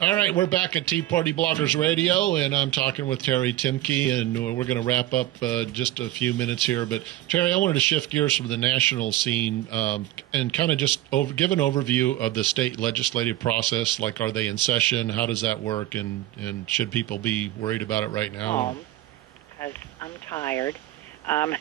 All right, we're back at Tea Party Bloggers Radio, and I'm talking with Terry Timke, and we're going to wrap up just a few minutes here. But, Terry, I wanted to shift gears from the national scene and kind of just give an overview of the state legislative process. Like, are they in session? How does that work? And should people be worried about it right now? Because I'm tired.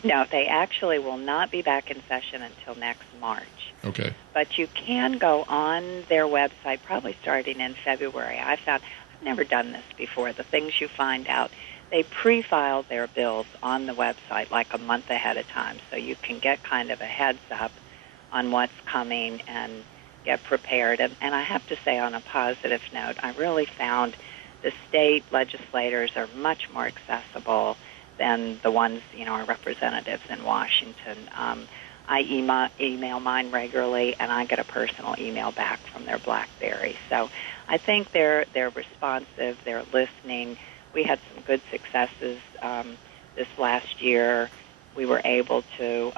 No, they actually will not be back in session until next March. Okay. But you can go on their website, probably starting in February. I've never done this before. The things you find out, they pre-file their bills on the website like a month ahead of time, so you can get kind of a heads up on what's coming and get prepared. And I have to say, on a positive note, I really found the state legislators are much more accessible than the ones, our representatives in Washington. I email mine regularly, and I get a personal email back from their BlackBerry. So I think they're responsive, they're listening. We had some good successes this last year. We were able to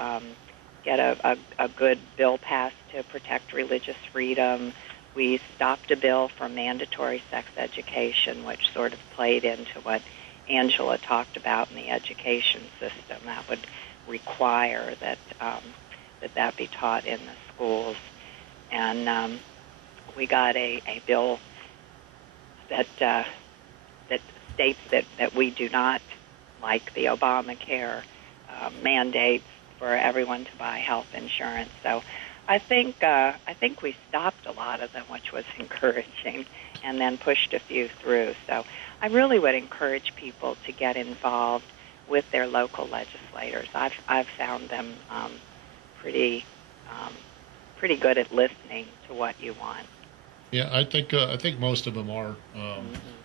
get a good bill passed to protect religious freedom. We stopped a bill for mandatory sex education, which sort of played into what Angela talked about in the education system. That would require that that be taught in the schools. And we got a bill that states that we do not like the Obamacare mandates for everyone to buy health insurance. So I think we stopped a lot of them, which was encouraging, and then pushed a few through. So I really would encourage people to get involved with their local legislators. I've found them pretty good at listening to what you want. Yeah, I think most of them are,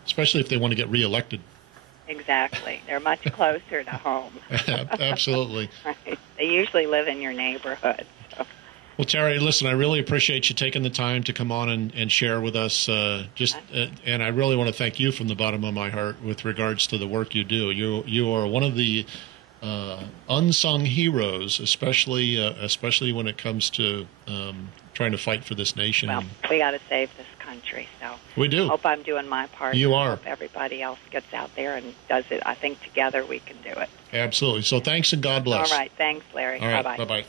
especially if they want to get reelected. Exactly, they're much closer to home. Absolutely. Right. They usually live in your neighborhood. So. Well, Terry, listen, I really appreciate you taking the time to come on and share with us. And I really want to thank you from the bottom of my heart with regards to the work you do. You are one of the unsung heroes, especially when it comes to trying to fight for this nation. Well, we got to save this country, so we do. I hope I'm doing my part. You I are. hope everybody else gets out there and does it. I think together we can do it. Absolutely. So thanks and God bless. All right. Thanks, Larry. All right. Bye-bye. Bye-bye.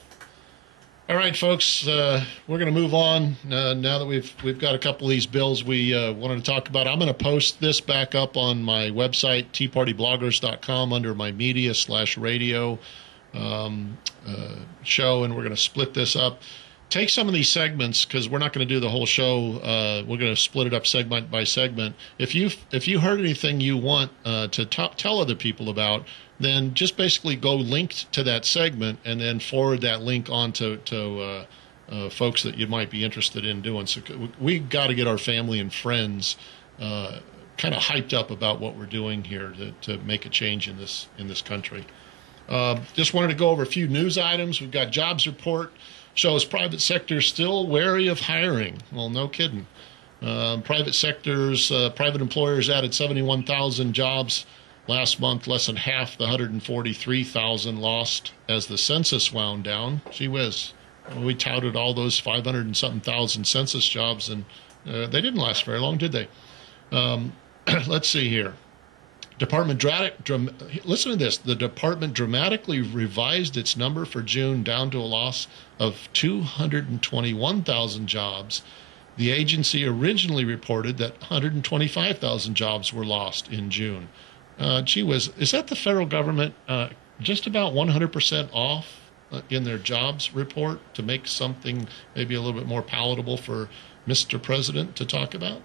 All right, folks, we're going to move on now that we've got a couple of these bills we wanted to talk about. I'm going to post this back up on my website, teapartybloggers.com, under my media/radio show, and we're going to split this up. Take some of these segments, because we're not going to do the whole show. We're going to split it up segment by segment. If you heard anything you want to tell other people about, then just basically go link to that segment and then forward that link on to folks that you might be interested in doing. So we got to get our family and friends kind of hyped up about what we're doing here to make a change in this country. Just wanted to go over a few news items. We've got jobs report shows private sector still wary of hiring. Well, no kidding. Private employers added 71,000 jobs last month, less than half the 143,000 lost as the census wound down. Gee whiz. We touted all those 500 and something thousand census jobs, and they didn't last very long, did they? Let's see here. Listen to this. The department dramatically revised its number for June down to a loss of 221,000 jobs. The agency originally reported that 125,000 jobs were lost in June. Gee whiz, is that the federal government just about 100% off in their jobs report to make something maybe a little bit more palatable for Mr. President to talk about?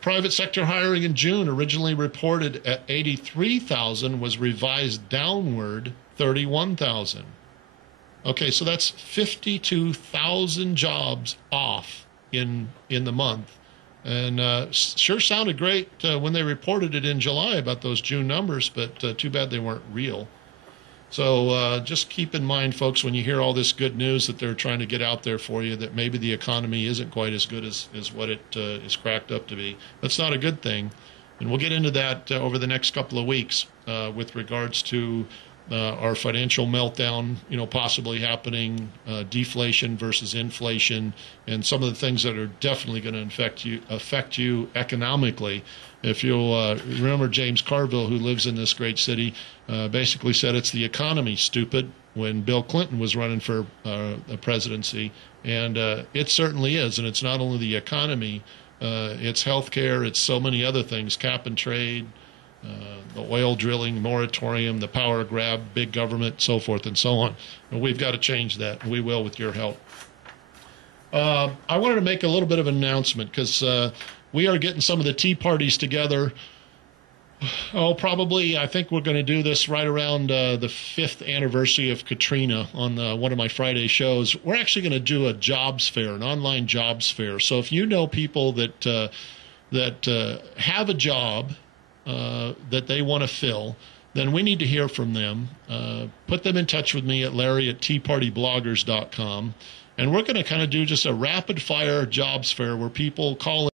Private sector hiring in June, originally reported at 83,000, was revised downward 31,000. Okay, so that's 52,000 jobs off in the month. And sure sounded great when they reported it in July about those June numbers, but too bad they weren't real. So just keep in mind, folks, when you hear all this good news that they're trying to get out there for you, that maybe the economy isn't quite as good as what it is cracked up to be. That's not a good thing. And we'll get into that over the next couple of weeks with regards to our financial meltdown, possibly happening, deflation versus inflation, and some of the things that are definitely going to affect you economically. If you'll remember, James Carville, who lives in this great city, basically said it's the economy, stupid, when Bill Clinton was running for the presidency. And it certainly is. And it's not only the economy, it's healthcare, it's so many other things, cap and trade, the oil drilling moratorium, the power grab, big government, so forth and so on. And we've got to change that, and we will with your help. I wanted to make a little bit of an announcement because we are getting some of the tea parties together. Probably, I think we're going to do this right around the 5th anniversary of Katrina on one of my Friday shows. We're actually going to do a jobs fair, an online jobs fair. So if you know people that have a job that they want to fill, then we need to hear from them. Put them in touch with me at Larry@teapartybloggers.com. And we're going to kind of do just a rapid-fire jobs fair where people call